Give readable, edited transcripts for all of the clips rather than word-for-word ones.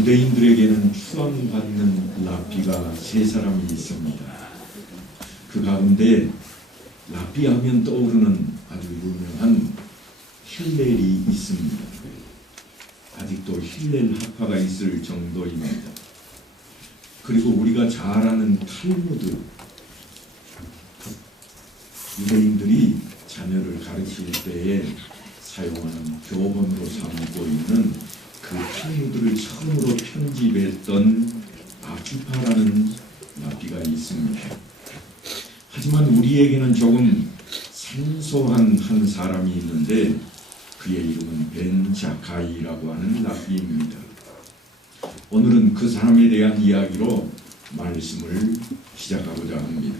유대인들에게는 추앙받는 랍비가 세 사람이 있습니다. 그 가운데 랍비 하면 떠오르는 아주 유명한 힐렐이 있습니다. 아직도 힐렐 학파가 있을 정도입니다. 그리고 우리가 잘 아는 탈무드, 유대인들이 자녀를 가르칠 때에 사용하는 교본으로 삼고 있는 그 탈무드를 처음으로 편집했던 아키파라는 랍비가 있습니다. 하지만 우리에게는 조금 생소한 한 사람이 있는데 그의 이름은 벤 자카이라고 하는 랍비입니다. 오늘은 그 사람에 대한 이야기로 말씀을 시작하고자 합니다.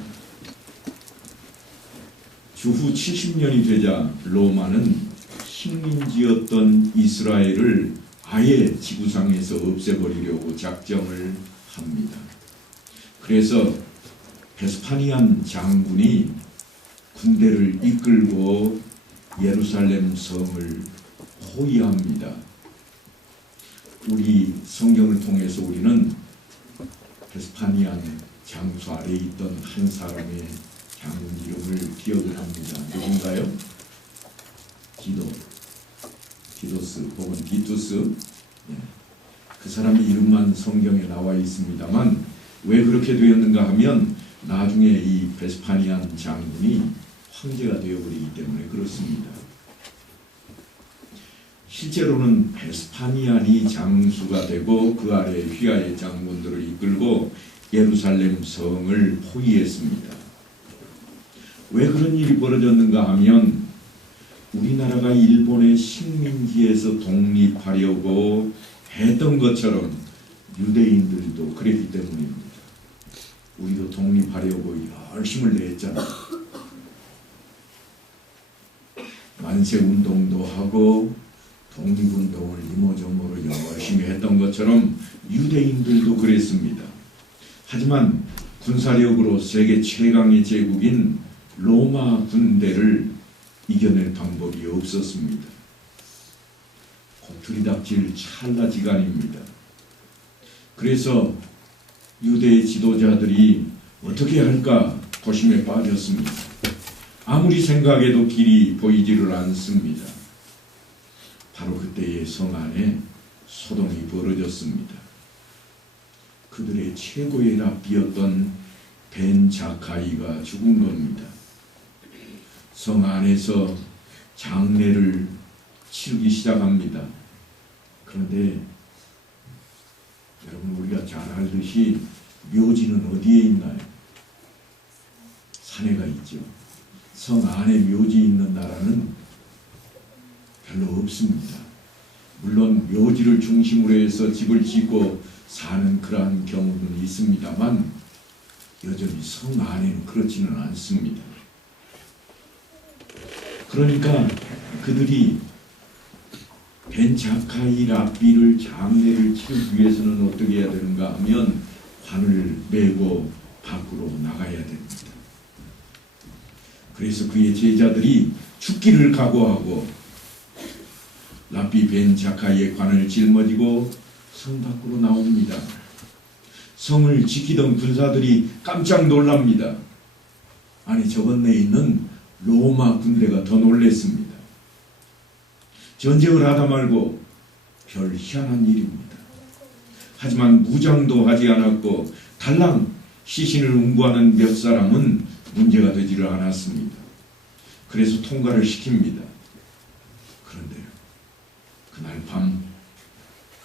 주후 70년이 되자 로마는 식민지였던 이스라엘을 아예 지구상에서 없애버리려고 작정을 합니다. 그래서 베스파니안 장군이 군대를 이끌고 예루살렘 성을 호위합니다. 우리 성경을 통해서 우리는 베스파니안 장수 아래에 있던 한 사람의 장군 이름을 기억을 합니다. 누군가요? 디도스 혹은 디투스. 그 사람의 이름만 성경에 나와 있습니다만 왜 그렇게 되었는가 하면 나중에 이 베스파니안 장군이 황제가 되어버리기 때문에 그렇습니다. 실제로는 베스파니안이 장수가 되고 그 아래 휘하의 장군들을 이끌고 예루살렘 성을 포위했습니다. 왜 그런 일이 벌어졌는가 하면 우리나라가 일본의 식민지에서 독립하려고 했던 것처럼 유대인들도 그랬기 때문입니다. 우리도 독립하려고 열심을 냈잖아요. 만세운동도 하고 독립운동을 이모저모로 열심히 했던 것처럼 유대인들도 그랬습니다. 하지만 군사력으로 세계 최강의 제국인 로마 군대를 이겨낼 방법이 없었습니다. 곧 들이닥칠 찰나지간입니다. 그래서 유대 지도자들이 어떻게 할까 고심에 빠졌습니다. 아무리 생각해도 길이 보이지를 않습니다. 바로 그때의 성 안에 소동이 벌어졌습니다. 그들의 최고의 랍비였던 벤 자카이가 죽은 겁니다. 성 안에서 장례를 치르기 시작합니다. 그런데 여러분 우리가 잘 알듯이 묘지는 어디에 있나요? 산에가 있죠. 성 안에 묘지 있는 나라는 별로 없습니다. 물론 묘지를 중심으로 해서 집을 짓고 사는 그러한 경우는 있습니다만 여전히 성 안에는 그렇지는 않습니다. 그러니까 그들이 벤 자카이 랍비를 장례를 치르기 위해서는 어떻게 해야 되는가 하면 관을 메고 밖으로 나가야 됩니다. 그래서 그의 제자들이 죽기를 각오하고 랍비 벤 자카이의 관을 짊어지고 성 밖으로 나옵니다. 성을 지키던 군사들이 깜짝 놀랍니다. 아니 저 건너에 있는 로마 군대가 더 놀랬습니다. 전쟁을 하다 말고 별 희한한 일입니다. 하지만 무장도 하지 않았고 달랑 시신을 운구하는 몇 사람은 문제가 되지를 않았습니다. 그래서 통과를 시킵니다. 그런데 그날 밤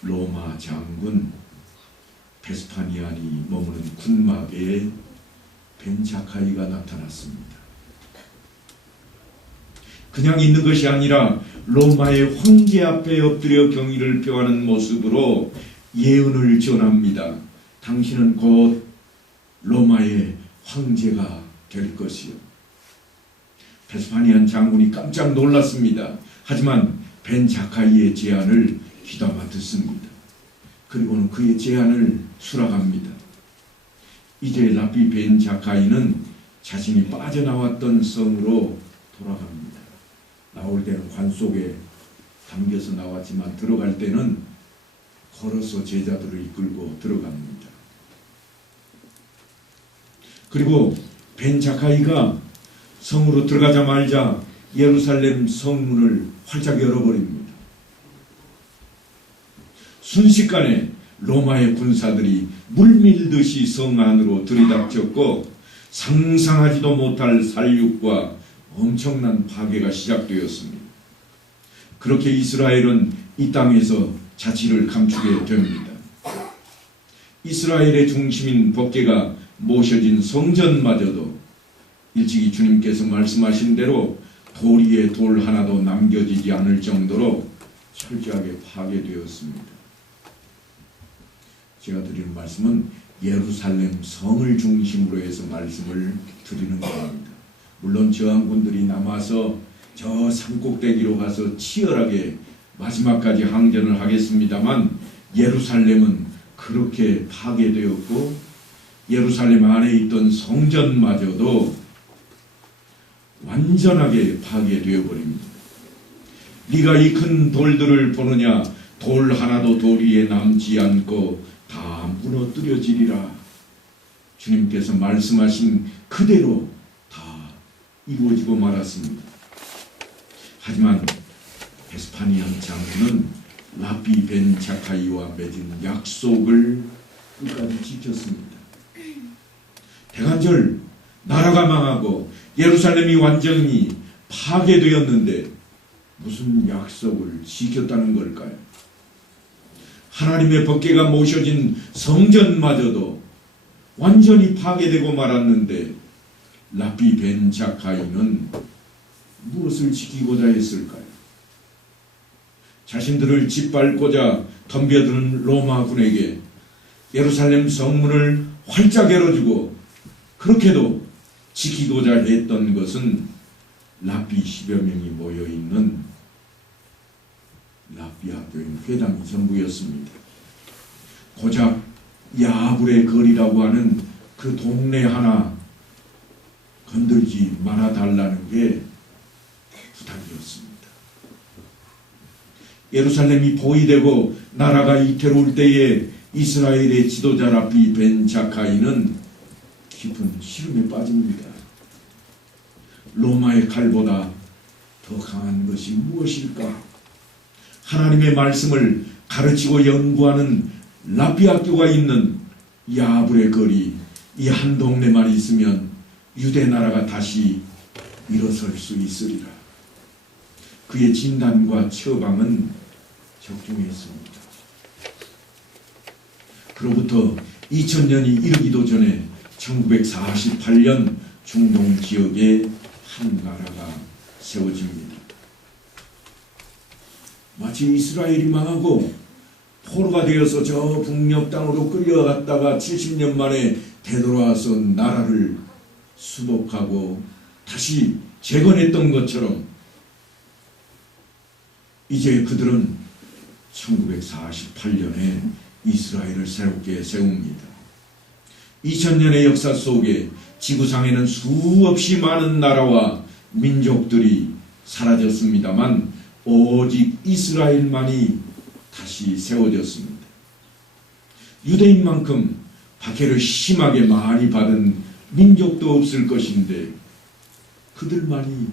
로마 장군 베스파니안이 머무는 군막에 벤 자카이가 나타났습니다. 그냥 있는 것이 아니라 로마의 황제 앞에 엎드려 경의를 표하는 모습으로 예언을 전합니다. 당신은 곧 로마의 황제가 될 것이요. 베스파니안 장군이 깜짝 놀랐습니다. 하지만 벤 자카이의 제안을 귀담아 듣습니다. 그리고는 그의 제안을 수락합니다. 이제 랍비 벤 자카이는 자신이 빠져나왔던 성으로 돌아갑니다. 나올 때는 관 속에 담겨서 나왔지만 들어갈 때는 걸어서 제자들을 이끌고 들어갑니다. 그리고 벤자카이가 성으로 들어가자마자 예루살렘 성문을 활짝 열어버립니다. 순식간에 로마의 군사들이 물밀듯이 성 안으로 들이닥쳤고 상상하지도 못할 살육과 엄청난 파괴가 시작되었습니다. 그렇게 이스라엘은 이 땅에서 자치를 감추게 됩니다. 이스라엘의 중심인 법궤가 모셔진 성전마저도 일찍이 주님께서 말씀하신 대로 돌 위에 돌 하나도 남겨지지 않을 정도로 철저하게 파괴되었습니다. 제가 드리는 말씀은 예루살렘 성을 중심으로 해서 말씀을 드리는 겁니다. 물론 저항군들이 남아서 저 산꼭대기로 가서 치열하게 마지막까지 항전을 하겠습니다만 되었습니다만 그렇게 파괴되었고 예루살렘 안에 있던 성전마저도 완전하게 파괴되어 버립니다. 네가 이 큰 돌들을 보느냐? 돌 하나도 돌 위에 남지 않고 다 무너뜨려지리라. 주님께서 말씀하신 그대로 다 이루어지고 말았습니다. 하지만 베스파니안 장군은 라비 벤자카이와 맺은 약속을 끝까지 지켰습니다. 대간절 나라가 망하고 예루살렘이 완전히 파괴되었는데 무슨 약속을 지켰다는 걸까요? 하나님의 법궤가 모셔진 성전마저도 완전히 파괴되고 말았는데 라비 벤자카이는 무엇을 지키고자 했을까요? 자신들을 짓밟고자 덤벼드는 로마군에게 예루살렘 성문을 활짝 열어주고 그렇게도 지키고자 했던 것은 랍비 10여 명이 모여있는 랍비 학교인 회당이 전부였습니다. 고작 야불의 거리라고 하는 그 동네 하나 건들지 말아달라는 게 부탁이었습니다. 예루살렘이 포위되고 나라가 이태로울 때에 이스라엘의 지도자 랍비 벤자카이는 깊은 시름에 빠집니다. 로마의 칼보다 더 강한 것이 무엇일까? 하나님의 말씀을 가르치고 연구하는 랍비 학교가 있는 야불의 거리, 이 한 동네만 있으면 유대 나라가 다시 일어설 수 있으리라. 그의 진단과 처방은 적중했습니다. 그로부터 2000년이 이르기도 전에 1948년 중동 지역에 한 나라가 세워집니다. 마치 이스라엘이 망하고 포로가 되어서 저 북녘 땅으로 끌려갔다가 70년 만에 되돌아와서 나라를 수복하고 다시 재건했던 것처럼 이제 그들은 1948년에 이스라엘을 새롭게 세웁니다. 2000년의 역사 속에 지구상에는 수없이 많은 나라와 민족들이 사라졌습니다만 오직 이스라엘만이 다시 세워졌습니다. 유대인만큼 박해를 심하게 많이 받은 민족도 없을 것인데 그들만이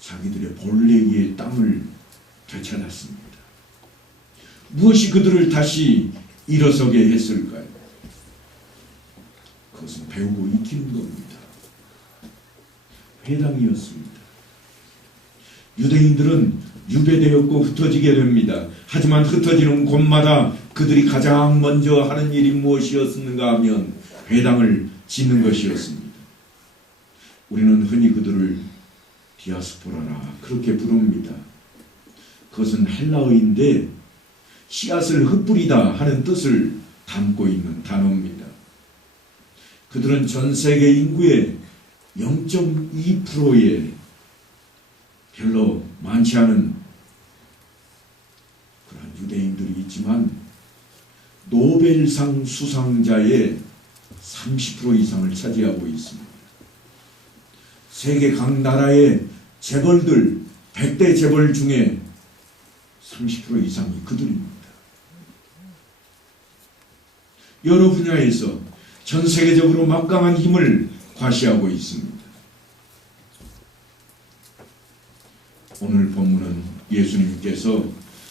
자기들의 본래의 땅을 되찾았습니다. 무엇이 그들을 다시 일어서게 했을까요? 그것은 배우고 익히는 겁니다. 회당이었습니다. 유대인들은 유배되었고 흩어지게 됩니다. 하지만 흩어지는 곳마다 그들이 가장 먼저 하는 일이 무엇이었는가 하면 회당을 짓는 것이었습니다. 우리는 흔히 그들을 디아스포라라 그렇게 부릅니다. 그것은 헬라어인데 씨앗을 흩뿌리다 하는 뜻을 담고 있는 단어입니다. 그들은 전 세계 인구의 0.2%의 별로 많지 않은 그런 유대인들이 있지만 노벨상 수상자의 30% 이상을 차지하고 있습니다. 세계 각 나라의 재벌들 100대 재벌 중에 30% 이상이 그들입니다. 여러 분야에서 전 세계적으로 막강한 힘을 과시하고 있습니다. 오늘 본문은 예수님께서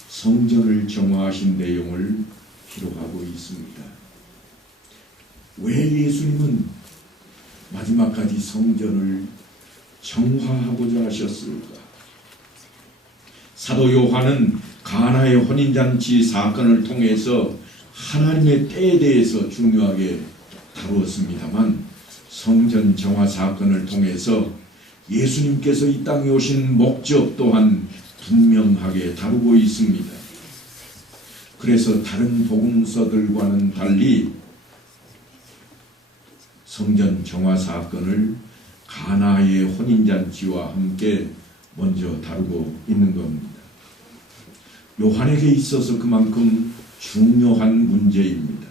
성전을 정화하신 내용을 기록하고 있습니다. 왜 예수님은 마지막까지 성전을 정화하고자 하셨을까? 사도 요한은 가나의 혼인잔치 사건을 통해서 하나님의 때에 대해서 중요하게 다루었습니다만, 성전 정화 사건을 통해서 예수님께서 이 땅에 오신 목적 또한 분명하게 다루고 있습니다. 그래서 다른 복음서들과는 달리 성전 정화 사건을 가나의 혼인잔치와 함께 먼저 다루고 있는 겁니다. 요한에게 있어서 그만큼 중요한 문제입니다.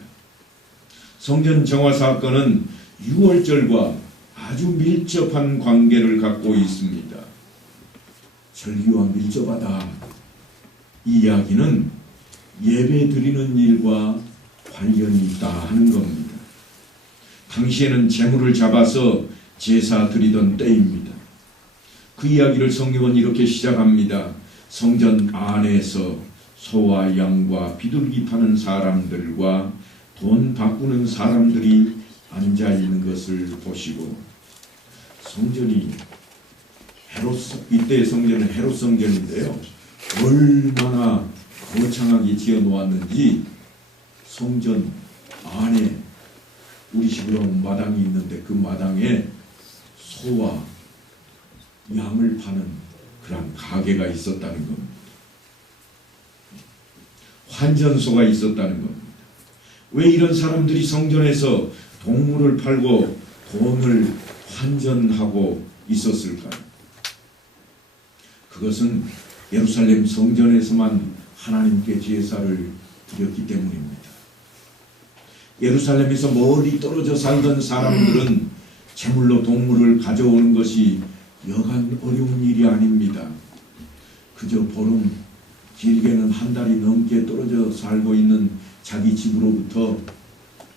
성전 정화 사건은 유월절과 아주 밀접한 관계를 갖고 있습니다. 절기와 밀접하다. 이 이야기는 예배 드리는 일과 관련이 있다 하는 겁니다. 당시에는 제물을 잡아서 제사 드리던 때입니다. 그 이야기를 성경은 이렇게 시작합니다. 성전 안에서 소와 양과 비둘기 파는 사람들과 돈 바꾸는 사람들이 앉아 있는 것을 보시고, 성전이 이때의 성전은 헤롯 성전인데요, 얼마나 거창하게 지어 놓았는지 성전 안에 우리 집으로 마당이 있는데 그 마당에 소와 양을 파는 그런 가게가 있었다는 겁니다. 환전소가 있었다는 겁니다. 왜 이런 사람들이 성전에서 동물을 팔고 돈을 환전하고 있었을까요? 그것은 예루살렘 성전에서만 하나님께 제사를 드렸기 때문입니다. 예루살렘에서 멀리 떨어져 살던 사람들은 제물로 동물을 가져오는 것이 여간 어려운 일이 아닙니다. 그저 보름, 길게는 한 달이 넘게 떨어져 살고 있는 자기 집으로부터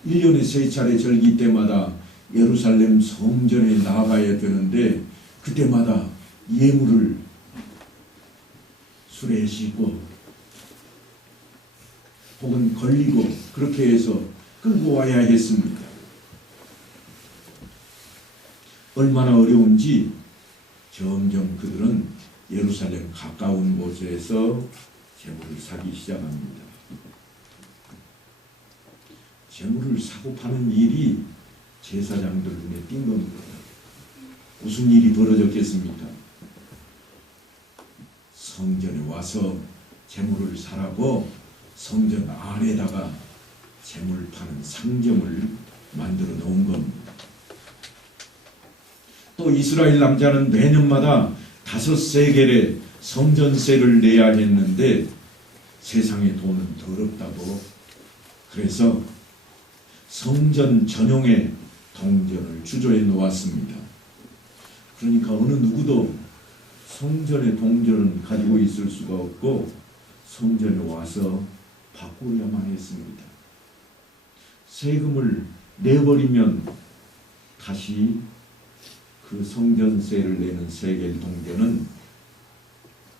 1년에 3차례 절기 때마다 예루살렘 성전에 나가야 되는데, 그때마다 예물을 수레에 싣고 혹은 걸리고 그렇게 해서 끌고 와야 했습니다. 얼마나 어려운지 점점 그들은 예루살렘 가까운 곳에서 제물을 사기 시작합니다. 제물을 사고 파는 일이 제사장들 눈에 띈 겁니다. 무슨 일이 벌어졌겠습니까? 성전에 와서 제물을 사라고 성전 안에다가 제물 파는 상점을 만들어 놓은 겁니다. 또 이스라엘 남자는 매년마다 5세겔의 성전세를 내야 했는데 세상의 돈은 더럽다고, 그래서 성전 전용의 동전을 주조해 놓았습니다. 그러니까 어느 누구도 성전의 동전을 가지고 있을 수가 없고 성전에 와서 바꾸어야만 했습니다. 세금을 내버리면 다시 그 성전세를 내는 세겔 동전은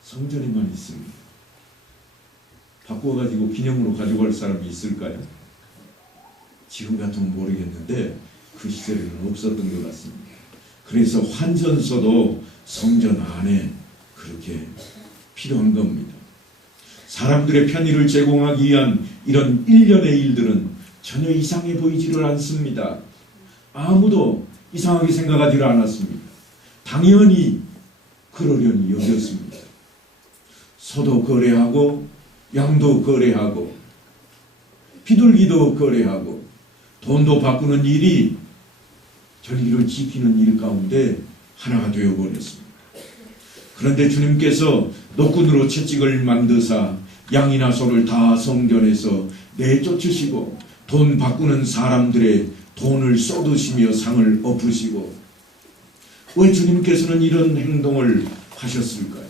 성전에만 있습니다. 바꿔가지고 기념으로 가져갈 사람이 있을까요? 지금 같으면 모르겠는데 그 시절에는 없었던 것 같습니다. 그래서 환전소도 성전 안에 그렇게 필요한 겁니다. 사람들의 편의를 제공하기 위한 이런 일련의 일들은 전혀 이상해 보이지를 않습니다. 아무도 이상하게 생각하지를 않았습니다. 당연히 그러려니 여겼습니다. 소도 거래하고 양도 거래하고 비둘기도 거래하고 돈도 바꾸는 일이 절기를 지키는 일 가운데 하나가 되어버렸습니다. 그런데 주님께서 노끈으로 채찍을 만드사 양이나 소를 다 성전에서 내쫓으시고 돈 바꾸는 사람들의 돈을 쏟으시며 상을 엎으시고, 왜 주님께서는 이런 행동을 하셨을까요?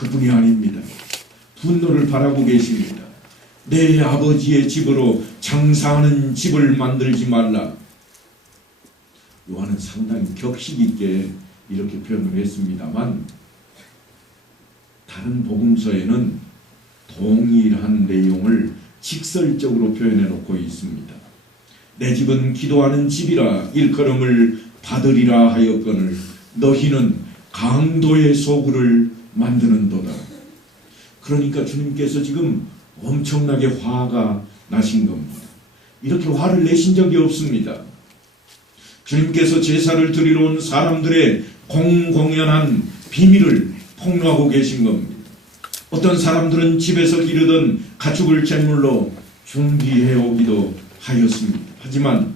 그뿐이 아닙니다. 분노를 바라고 계십니다. 내 아버지의 집으로 장사하는 집을 만들지 말라. 요한은 상당히 격식 있게 이렇게 표현을 했습니다만 다른 복음서에는 동일한 내용을 직설적으로 표현해 놓고 있습니다. 내 집은 기도하는 집이라 일컬음을 받으리라 하였거늘 너희는 강도의 소굴을 만드는도다. 그러니까 주님께서 지금 엄청나게 화가 나신 겁니다. 이렇게 화를 내신 적이 없습니다. 주님께서 제사를 드리러 온 사람들의 공공연한 비밀을 폭로하고 계신 겁니다. 어떤 사람들은 집에서 기르던 가축을 제물로 준비해 오기도 하였습니다. 하지만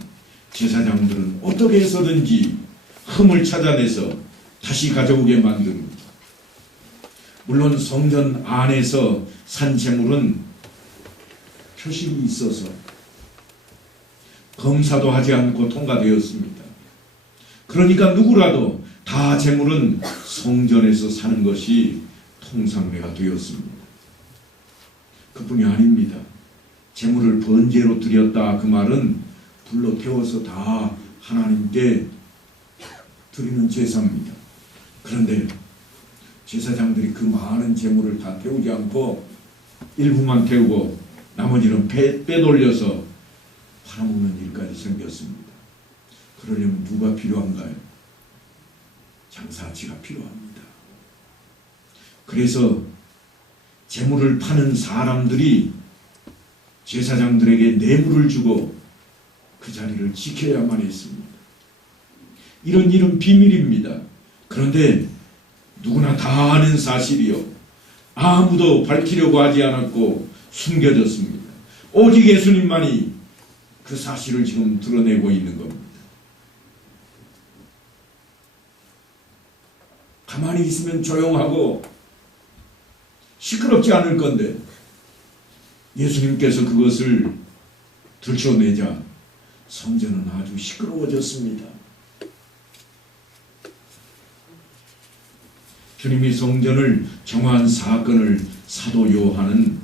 제사장들은 어떻게 해서든지 흠을 찾아내서 다시 가져오게 만듭니다. 물론 성전 안에서 산 제물은 표식이 있어서 검사도 하지 않고 통과되었습니다. 그러니까 누구라도 다 제물은 성전에서 사는 것이 통상례가 되었습니다. 그뿐이 아닙니다. 제물을 번제로 드렸다 그 말은 불로 태워서 다 하나님께 드리는 제사입니다. 그런데 제사장들이 그 많은 제물을 다 태우지 않고 일부만 태우고 나머지는 빼돌려서 팔아먹는 일까지 생겼습니다. 그러려면 누가 필요한가요? 장사치가 필요합니다. 그래서 제물을 파는 사람들이 제사장들에게 뇌물을 주고 그 자리를 지켜야만 했습니다. 이런 일은 비밀입니다. 그런데 누구나 다 아는 사실이요. 아무도 밝히려고 하지 않았고 숨겨졌습니다. 오직 예수님만이 그 사실을 지금 드러내고 있는 겁니다. 가만히 있으면 조용하고 시끄럽지 않을 건데 예수님께서 그것을 들춰내자 성전은 아주 시끄러워졌습니다. 주님이 성전을 정한 사건을 사도 요한은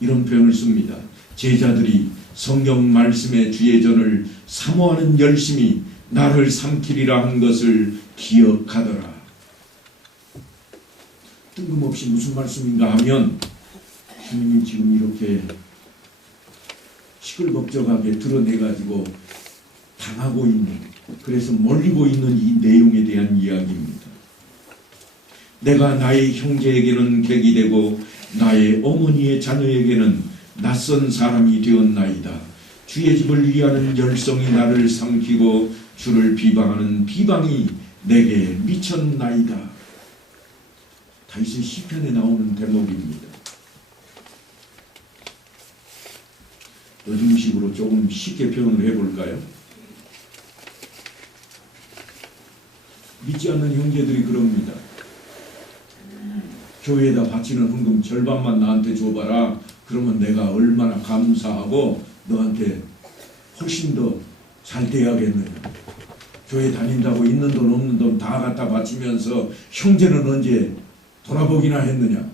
이런 표현을 씁니다. 제자들이 성경 말씀의 주예전을 사모하는 열심이 나를 삼키리라 한 것을 기억하더라. 뜬금없이 무슨 말씀인가 하면 주님이 지금 이렇게 시끌벅적하게 드러내가지고 당하고 있는, 그래서 몰리고 있는 이 내용에 대한 이야기입니다. 내가 나의 형제에게는 객이 되고 나의 어머니의 자녀에게는 낯선 사람이 되었나이다. 주의 집을 위하는 열성이 나를 삼키고 주를 비방하는 비방이 내게 미쳤나이다. 다윗의 시편에 나오는 대목입니다. 요즘식으로 조금 쉽게 표현을 해볼까요? 믿지 않는 형제들이 그럽니다. 교회에다 바치는 헌금 절반만 나한테 줘봐라. 그러면 내가 얼마나 감사하고 너한테 훨씬 더 잘 돼야겠느냐. 교회 다닌다고 있는 돈 없는 돈 다 갖다 바치면서 형제는 언제 돌아보기나 했느냐.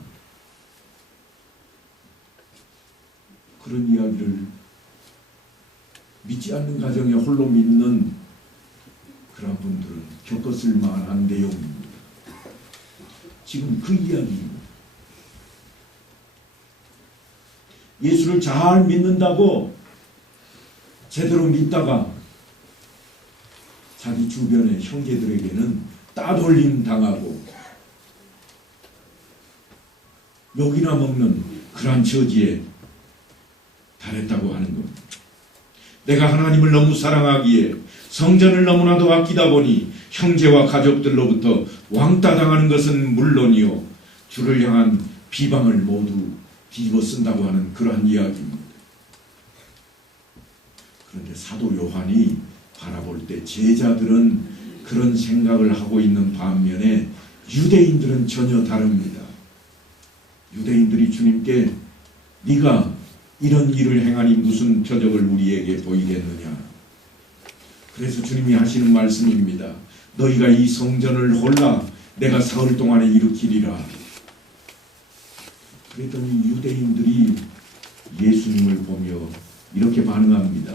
그런 이야기를 믿지 않는 가정에 홀로 믿는 그런 분들은 겪었을 만한 내용입니다. 지금 그 이야기입니다. 예수를 잘 믿는다고 제대로 믿다가 자기 주변의 형제들에게는 따돌림 당하고 욕이나 먹는 그러한 처지에 달했다고 하는 겁니다. 내가 하나님을 너무 사랑하기에 성전을 너무나도 아끼다 보니 형제와 가족들로부터 왕따 당하는 것은 물론이요 주를 향한 비방을 모두 뒤집어 쓴다고 하는 그러한 이야기입니다. 그런데 사도 요한이 바라볼 때 제자들은 그런 생각을 하고 있는 반면에 유대인들은 전혀 다릅니다. 유대인들이 주님께 네가 이런 일을 행하니 무슨 표적을 우리에게 보이겠느냐. 그래서 주님이 하시는 말씀입니다. 너희가 이 성전을 홀라 내가 사흘 동안에 일으키리라. 그랬더니 유대인들이 예수님을 보며 이렇게 반응합니다.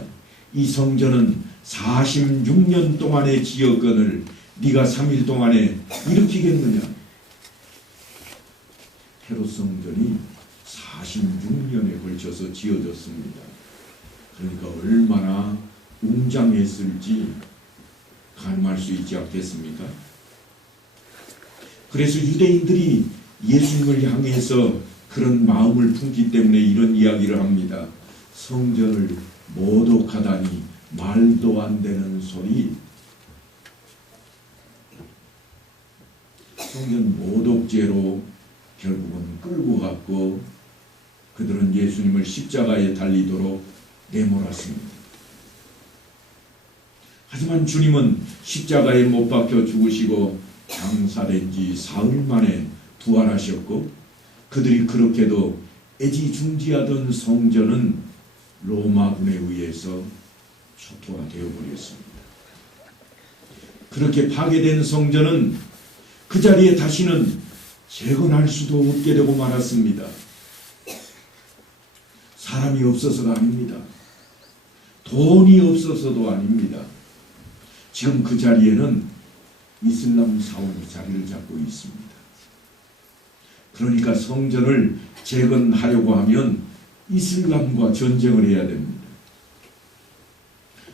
이 성전은 46년 동안의 지어건을 네가 3일 동안에 일으키겠느냐? 헤롯 성전이 46년에 걸쳐서 지어졌습니다. 그러니까 얼마나 웅장했을지 가늠할 수 있지 않겠습니까? 그래서 유대인들이 예수님을 향해서 그런 마음을 품기 때문에 이런 이야기를 합니다. 성전을 모독하다니 말도 안 되는 소리. 성전 모독죄로 결국은 끌고 갔고 그들은 예수님을 십자가에 달리도록 내몰았습니다. 하지만 주님은 십자가에 못 박혀 죽으시고 장사된 지 사흘 만에 부활하셨고 그들이 그렇게도 애지중지하던 성전은 로마군에 의해서 초토화 되어버렸습니다. 그렇게 파괴된 성전은 그 자리에 다시는 재건할 수도 없게 되고 말았습니다. 사람이 없어서가 아닙니다. 돈이 없어서도 아닙니다. 지금 그 자리에는 이슬람 사원이 자리를 잡고 있습니다. 그러니까 성전을 재건하려고 하면 이슬람과 전쟁을 해야 됩니다.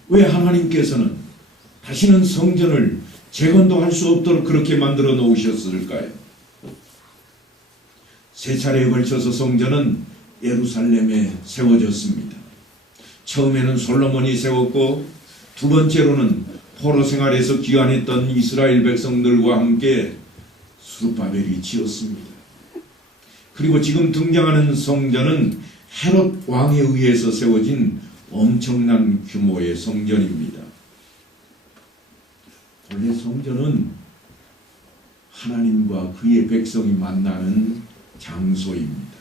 왜 하나님께서는 다시는 성전을 재건도 할 수 없도록 그렇게 만들어 놓으셨을까요? 세 차례에 걸쳐서 성전은 예루살렘에 세워졌습니다. 처음에는 솔로몬이 세웠고 두 번째로는 포로 생활에서 귀환했던 이스라엘 백성들과 함께 스룹바벨이 지었습니다. 그리고 지금 등장하는 성전은 헤롯 왕에 의해서 세워진 엄청난 규모의 성전입니다. 원래 성전은 하나님과 그의 백성이 만나는 장소입니다.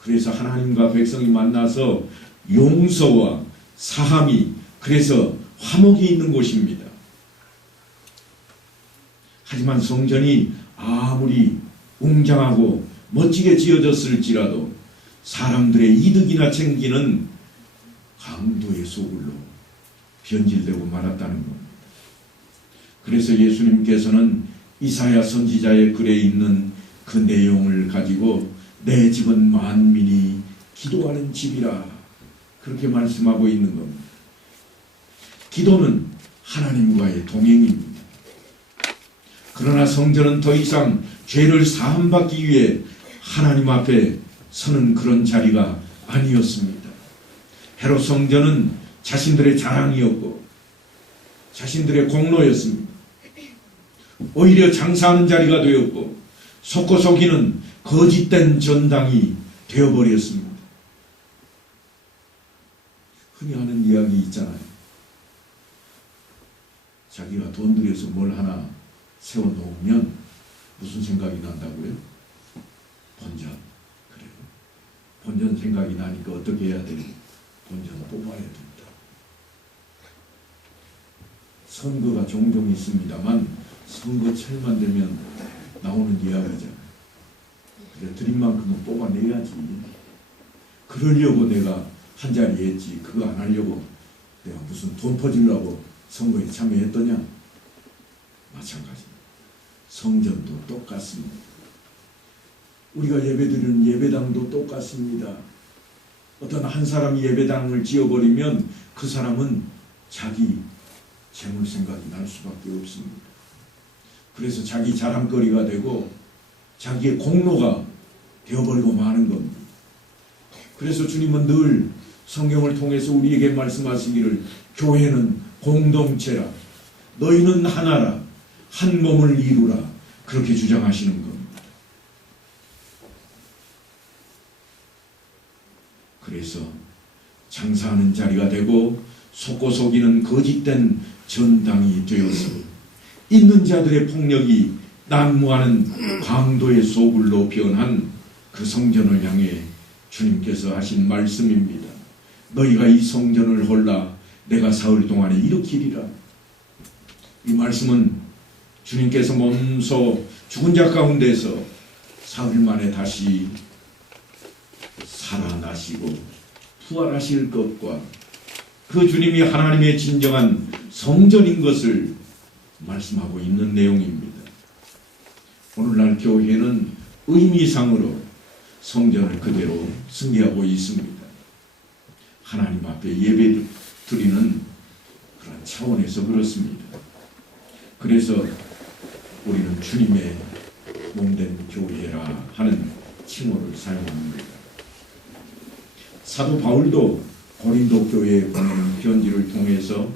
그래서 하나님과 백성이 만나서 용서와 사함이 그래서 화목이 있는 곳입니다. 하지만 성전이 아무리 웅장하고 멋지게 지어졌을지라도 사람들의 이득이나 챙기는 강도의 소굴로 변질되고 말았다는 겁니다. 그래서 예수님께서는 이사야 선지자의 글에 있는 그 내용을 가지고 내 집은 만민이 기도하는 집이라 그렇게 말씀하고 있는 겁니다. 기도는 하나님과의 동행입니다. 그러나 성전은 더 이상 죄를 사함받기 위해 하나님 앞에 서는 그런 자리가 아니었습니다. 헤롯 성전은 자신들의 자랑이었고 자신들의 공로였습니다. 오히려 장사하는 자리가 되었고 속고 속이는 거짓된 전당이 되어버렸습니다. 흔히 하는 이야기 있잖아요. 자기가 돈 들여서 뭘 하나 세워놓으면 무슨 생각이 난다고요? 본전. 그래요. 본전 생각이 나니까 어떻게 해야 돼요? 본전 뽑아야 된다. 선거가 종종 있습니다만 선거철만 되면 나오는 이야기잖아요. 그래 드린 만큼은 뽑아내야지. 그러려고 내가 한 자리 했지. 그거 안 하려고 내가 무슨 돈 퍼주려고 선거에 참여했더냐? 마찬가지입니다. 성전도 똑같습니다. 우리가 예배드리는 예배당도 똑같습니다. 어떤 한 사람이 예배당을 지어버리면 그 사람은 자기 재물 생각이 날 수밖에 없습니다. 그래서 자기 자랑거리가 되고 자기의 공로가 되어버리고 마는 겁니다. 그래서 주님은 늘 성경을 통해서 우리에게 말씀하시기를 교회는 공동체라 너희는 하나라 한 몸을 이루라 그렇게 주장하시는 겁니다. 그래서 장사하는 자리가 되고 속고 속이는 거짓된 전당이 되어서 있는 자들의 폭력이 난무하는 강도의 소굴로 변한 그 성전을 향해 주님께서 하신 말씀입니다. 너희가 이 성전을 헐라 내가 사흘 동안에 일으키리라. 이 말씀은 주님께서 몸소 죽은 자 가운데서 사흘 만에 다시 살아나시고 부활하실 것과 그 주님이 하나님의 진정한 성전인 것을 말씀하고 있는 내용입니다. 오늘날 교회는 의미상으로 성전을 그대로 승계하고 있습니다. 하나님 앞에 예배 드리는 그런 차원에서 그렇습니다. 그래서 우리는 주님의 몸된 교회라 하는 칭호를 사용합니다. 사도 바울도 고린도 교회에 보내는 편지를 통해서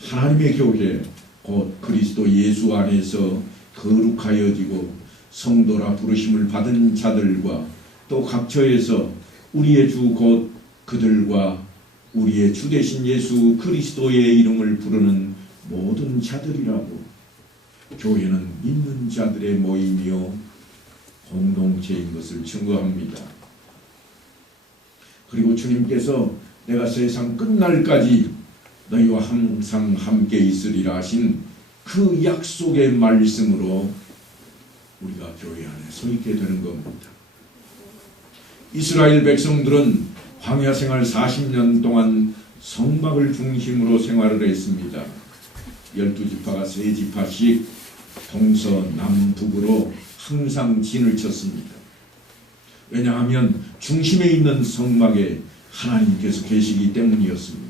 하나님의 교회 곧 그리스도 예수 안에서 거룩하여지고 성도라 부르심을 받은 자들과 또 각처에서 우리의 주 곧 그들과 우리의 주 되신 예수 그리스도의 이름을 부르는 모든 자들이라고 교회는 믿는 자들의 모임이요 공동체인 것을 증거합니다. 그리고 주님께서 내가 세상 끝날까지 너희와 항상 함께 있으리라 하신 그 약속의 말씀으로 우리가 교회 안에 서 있게 되는 겁니다. 이스라엘 백성들은 광야 생활 40년 동안 성막을 중심으로 생활을 했습니다. 12지파가 3지파씩 동서남북으로 항상 진을 쳤습니다. 왜냐하면 중심에 있는 성막에 하나님께서 계시기 때문이었습니다.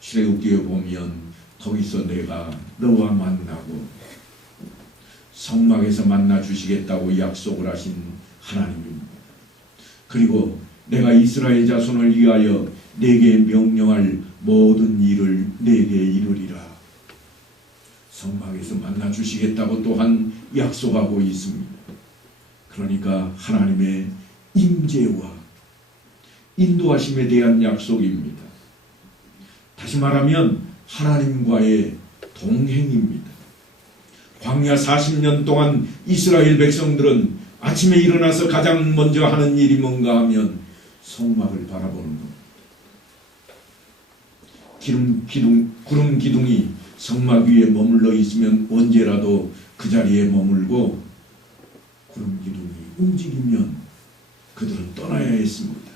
출애굽기에 보면 거기서 내가 너와 만나고 성막에서 만나 주시겠다고 약속을 하신 하나님입니다. 그리고 내가 이스라엘 자손을 위하여 내게 명령할 모든 일을 내게 이루리라. 성막에서 만나 주시겠다고 또한 약속하고 있습니다. 그러니까 하나님의 임재와 인도하심에 대한 약속입니다. 다시 말하면 하나님과의 동행입니다. 광야 40년 동안 이스라엘 백성들은 아침에 일어나서 가장 먼저 하는 일이 뭔가 하면 성막을 바라보는 겁니다. 구름 기둥이 성막 위에 머물러 있으면 언제라도 그 자리에 머물고 구름 기둥이 움직이면 그들은 떠나야 했습니다.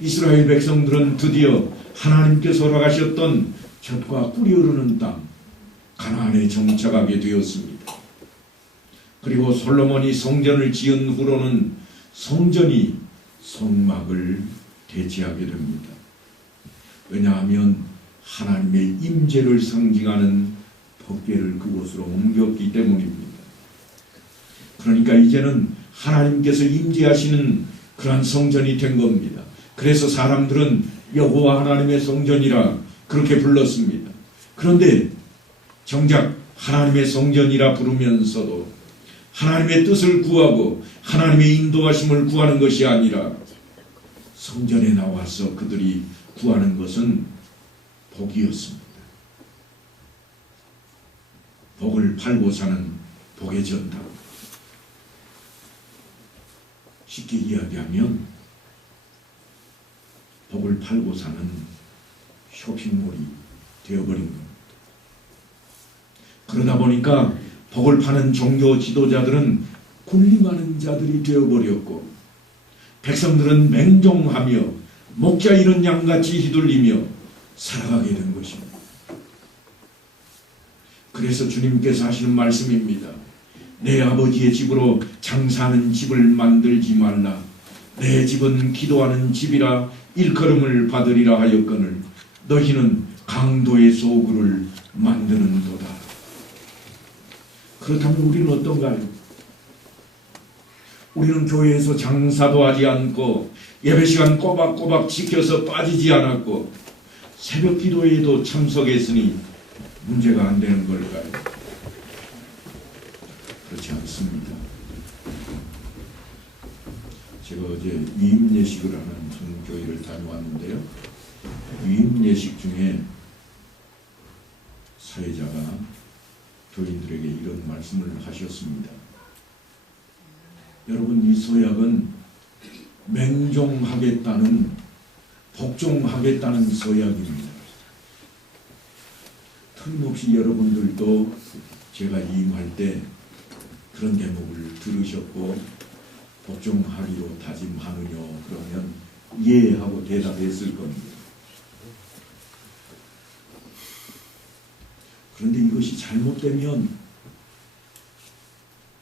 이스라엘 백성들은 드디어 하나님께서 허락하셨던 젖과 꿀이 흐르는 땅 가나안에 정착하게 되었습니다. 그리고 솔로몬이 성전을 지은 후로는 성전이 성막을 대체하게 됩니다. 왜냐하면 하나님의 임재를 상징하는 법궤를 그곳으로 옮겼기 때문입니다. 그러니까 이제는 하나님께서 임재하시는 그러한 성전이 된 겁니다. 그래서 사람들은 여호와 하나님의 성전이라 그렇게 불렀습니다. 그런데 정작 하나님의 성전이라 부르면서도 하나님의 뜻을 구하고 하나님의 인도하심을 구하는 것이 아니라 성전에 나와서 그들이 구하는 것은 복이었습니다. 복을 팔고 사는 복의 전당. 쉽게 이야기하면 복을 팔고 사는 쇼핑몰이 되어버린 겁니다. 그러다 보니까 복을 파는 종교 지도자들은 군림하는 자들이 되어버렸고 백성들은 맹종하며 목자 잃은 양같이 휘둘리며 살아가게 된 것입니다. 그래서 주님께서 하시는 말씀입니다. 내 아버지의 집으로 장사하는 집을 만들지 말라. 내 집은 기도하는 집이라 일컬음을 받으리라 하였거늘 너희는 강도의 소굴을 만드는도다. 그렇다면 우리는 어떤가요? 우리는 교회에서 장사도 하지 않고 예배시간 꼬박꼬박 지켜서 빠지지 않았고 새벽 기도회에도 참석했으니 문제가 안 되는 걸까요? 그렇지 않습니다. 제가 어제 위임예식을 하는 한 교회를 다녀왔는데요. 위임예식 중에 사회자가 교인들에게 이런 말씀을 하셨습니다. 여러분, 이 서약은 맹종하겠다는, 복종하겠다는 서약입니다. 틀림없이 여러분들도 제가 위임할 때 그런 대목을 들으셨고 복종하기로 다짐하느뇨 그러면 예 하고 대답했을 겁니다. 그런데 이것이 잘못되면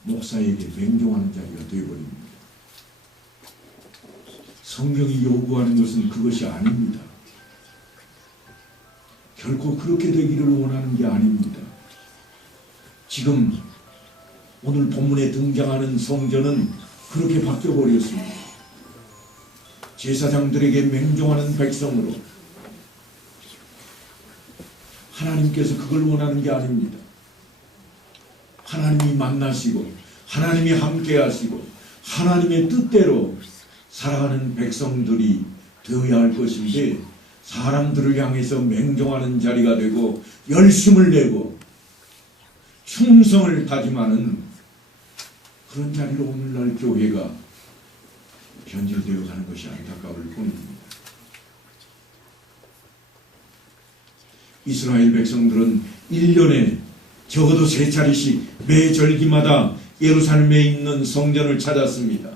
목사에게 맹종하는 자리가 되어버립니다. 성경이 요구하는 것은 그것이 아닙니다. 결코 그렇게 되기를 원하는 게 아닙니다. 지금 오늘 본문에 등장하는 성전은 그렇게 바뀌어버렸습니다. 제사장들에게 맹종하는 백성으로 하나님께서 그걸 원하는 게 아닙니다. 하나님이 만나시고 하나님이 함께 하시고 하나님의 뜻대로 살아가는 백성들이 되어야 할 것인데 사람들을 향해서 맹종하는 자리가 되고 열심을 내고 충성을 다짐하는 그런 자리로 오늘날 교회가 변질되어 가는 것이 안타까울 뿐입니다. 이스라엘 백성들은 1년에 적어도 3차례씩 매 절기마다 예루살렘에 있는 성전을 찾았습니다.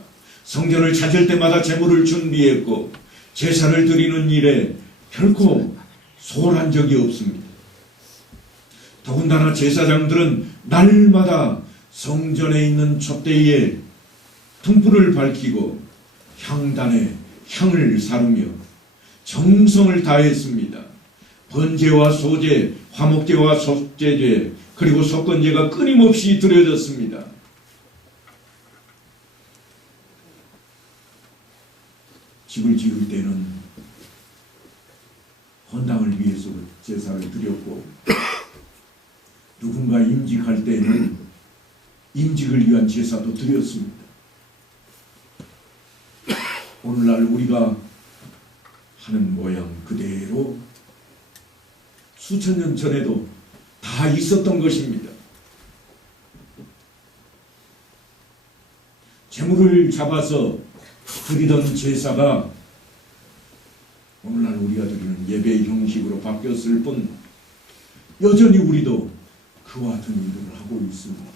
성전을 찾을 때마다 제물을 준비했고 제사를 드리는 일에 결코 소홀한 적이 없습니다. 더군다나 제사장들은 날마다 성전에 있는 촛대에 등불을 밝히고 향단에 향을 사르며 정성을 다했습니다. 번제와 소제, 화목제와 속제제 그리고 속건제가 끊임없이 드려졌습니다. 집을 지을 때는 헌당을 위해서 제사를 드렸고 누군가 임직할 때는 임직을 위한 제사도 드렸습니다. 오늘날 우리가 하는 모양 그대로 수천 년 전에도 다 있었던 것입니다. 제물을 잡아서 드리던 제사가 오늘날 우리가 드리는 예배의 형식으로 바뀌었을 뿐 여전히 우리도 그와 같은 일들을 하고 있습니다.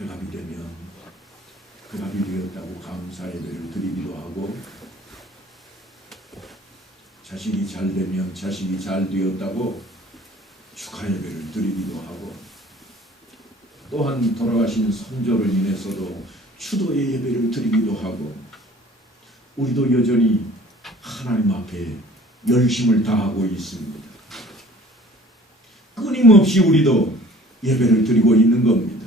회갑이 되면 회갑이 되었다고 감사 예배를 드리기도 하고 자식이 잘 되면 자식이 잘 되었다고 축하 예배를 드리기도 하고 또한 돌아가신 선조를 인해서도 추도의 예배를 드리기도 하고 우리도 여전히 하나님 앞에 열심을 다하고 있습니다. 끊임없이 우리도 예배를 드리고 있는 겁니다.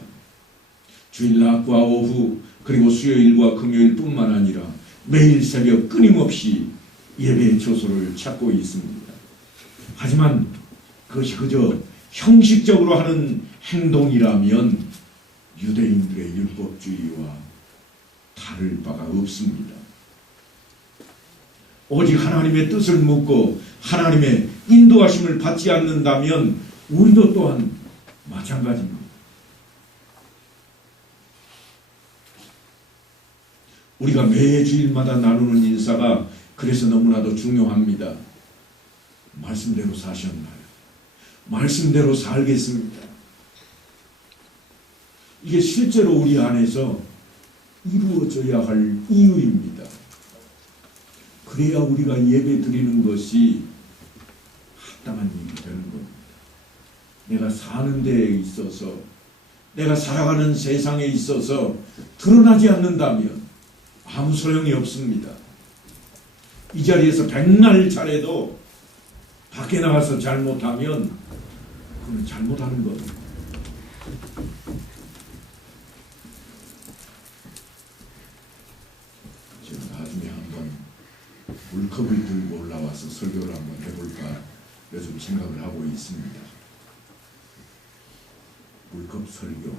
주일 낮과 오후 그리고 수요일과 금요일뿐만 아니라 매일 새벽 끊임없이 예배의 초소를 찾고 있습니다. 하지만 그것이 그저 형식적으로 하는 행동이라면 유대인들의 율법주의와 다를 바가 없습니다. 오직 하나님의 뜻을 묻고 하나님의 인도하심을 받지 않는다면 우리도 또한 마찬가지입니다. 우리가 매 주일마다 나누는 인사가 그래서 너무나도 중요합니다. 말씀대로 사셨나요? 말씀대로 살겠습니다. 이게 실제로 우리 안에서 이루어져야 할 이유입니다. 그래야 우리가 예배 드리는 것이 합당한 일이 되는 겁니다. 내가 사는 데에 있어서 내가 살아가는 세상에 있어서 드러나지 않는다면 아무 소용이 없습니다. 이 자리에서 백날 잘해도 밖에 나가서 잘못하면 그건 잘못하는 겁니다. 제가 나중에 한번 물컵을 들고 올라와서 설교를 한번 해볼까 요즘 생각을 하고 있습니다. 물컵 설교,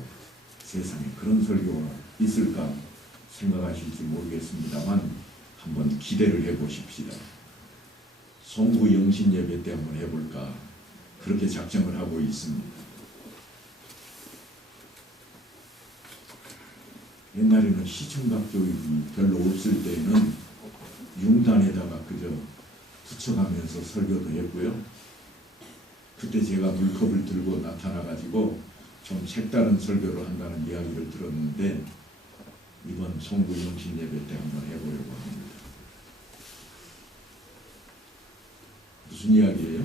세상에 그런 설교가 있을까 생각하실지 모르겠습니다만 한번 기대를 해보십시다. 송구 영신 예배 때 한번 해볼까 그렇게 작정을 하고 있습니다. 옛날에는 시청각 교육이 별로 없을 때는 융단에다가 그저 붙여가면서 설교도 했고요. 그때 제가 물컵을 들고 나타나가지고 좀 색다른 설교를 한다는 이야기를 들었는데 이번 송구 영신 예배 때 한번 해보려고 합니다. 무슨 이야기예요?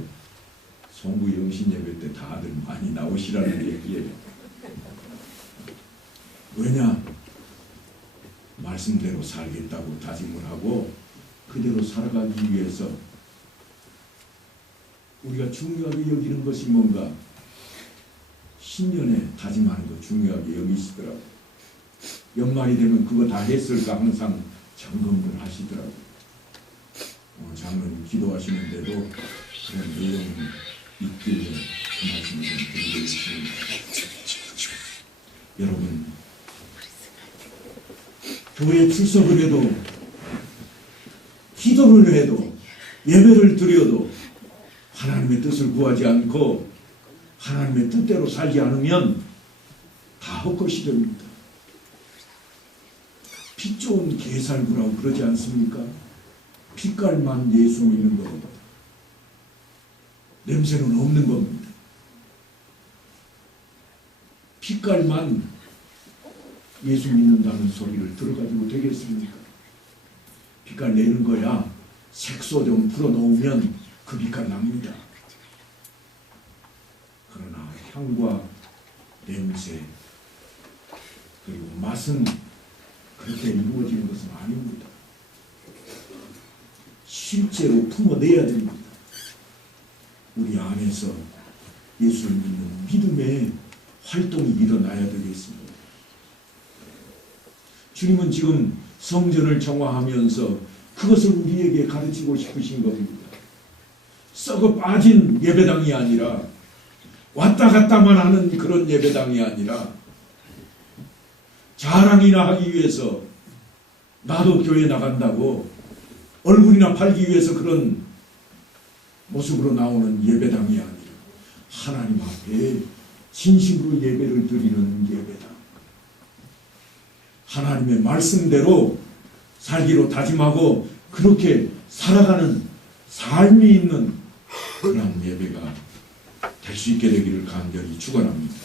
송구 영신 예배 때 다들 많이 나오시라는 얘기예요. 왜냐? 말씀대로 살겠다고 다짐을 하고 그대로 살아가기 위해서 우리가 중요하게 여기는 것이 뭔가 신년에 다짐하는 거 중요하게 여기시더라고요. 연말이 되면 그거 다 했을까 항상 점검을 하시더라고요. 장로님 기도하시는데도 그런 내용이 있길래 그 말씀을 좀 드리고 있습니다. 여러분, 교회 출석을 해도 기도를 해도 예배를 드려도 하나님의 뜻을 구하지 않고 하나님의 뜻대로 살지 않으면 다 헛것이 됩니다. 피 좋은 게살구라고 그러지 않습니까? 빛깔만 예수 믿는 겁니다. 냄새는 없는 겁니다. 빛깔만 예수 믿는다는 소리를 들어가지고 되겠습니까? 빛깔 내는 거야 색소 좀 풀어놓으면 그 빛깔 납니다. 그러나 향과 냄새 그리고 맛은 그렇게 이루어지는 것은 아닙니다. 실제로 품어내야 됩니다. 우리 안에서 예수를 믿는 믿음의 활동이 일어나야 되겠습니다. 주님은 지금 성전을 정화하면서 그것을 우리에게 가르치고 싶으신 겁니다. 썩어 빠진 예배당이 아니라 왔다 갔다만 하는 그런 예배당이 아니라 자랑이나 하기 위해서 나도 교회 나간다고 얼굴이나 팔기 위해서 그런 모습으로 나오는 예배당이 아니라 하나님 앞에 진심으로 예배를 드리는 예배당. 하나님의 말씀대로 살기로 다짐하고 그렇게 살아가는 삶이 있는 그런 예배가 될 수 있게 되기를 간절히 축원합니다.